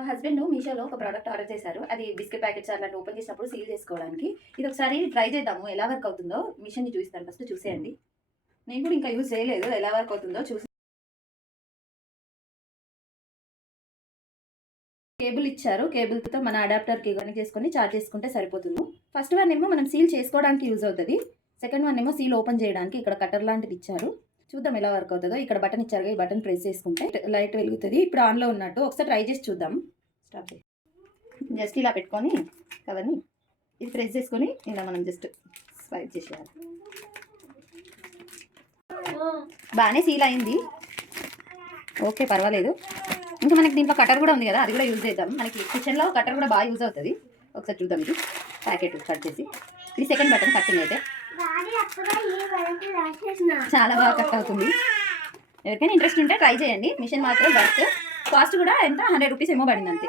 మా హస్బెండ్ మీషోలో ఒక ప్రోడక్ట్ ఆర్డర్ చేశారు. అది బిస్కెట్ ప్యాకెట్స్ అలా ఓపెన్ చేసినప్పుడు సీల్ చేసుకోవడానికి. ఇది ఒకసారి ట్రై చేద్దాము ఎలా వర్క్ అవుతుందో. మిషన్‌ని చూపిస్తాను, ఫస్ట్ చూసేయండి. నేను కూడా ఇంకా యూజ్ చేయలేదు, ఎలా వర్క్ అవుతుందో చూసి. కేబుల్ ఇచ్చారు. కేబుల్‌తో మన అడాప్టర్‌కి కనెక్ట్ చేసుకొని చార్జ్ చేసుకుంటే సరిపోతుంది. ఫస్ట్ వన్ ఏమో మనం సీల్ చేసుకోవడానికి యూజ్ అవుతది. సెకండ్ వన్ ఏమో సీల్ ఓపెన్ చేయడానికి ఇక్కడ కట్టర్ లాంటిది ఇచ్చారు. చూద్దాం ఎలా వర్క్ అవుతుందో. ఇక్కడ బటన్ ఇచ్చారు, ఈ బటన్ ప్రెస్ చేసుకుంటే లైట్ వెలుగుతుంది. ఇప్పుడు ఆన్లో ఉన్నట్టు. ఒకసారి ట్రై చేసి చూద్దాం. స్టాప్. జస్ట్ ఇలా పెట్టుకొని కవర్ని ఇది ప్రెస్ చేసుకొని ఇలా మనం జస్ట్ స్వైప్ చేసేయాలి. బాగానే సీల్ అయింది, ఓకే పర్వాలేదు. ఇంకా మనకి దీంట్లో కటర్ కూడా ఉంది కదా, అది కూడా యూజ్ చేద్దాం. మనకి కిచెన్లో కటర్ కూడా బాగా యూజ్ అవుతుంది. ఒకసారి చూద్దాం. ఇది ప్యాకెట్ కట్ చేసి, ఇది సెకండ్ బటన్ కట్టింగ్ అయితే చాలా బాగా కట్ అవుతుంది. ఎవరికైనా ఇంట్రెస్ట్ ఉంటే ట్రై చేయండి. మిషన్ మాత్రం బెస్ట్. కాస్ట్ కూడా ఎంత 100 రూపీస్ ఏమో పడింది అంతే.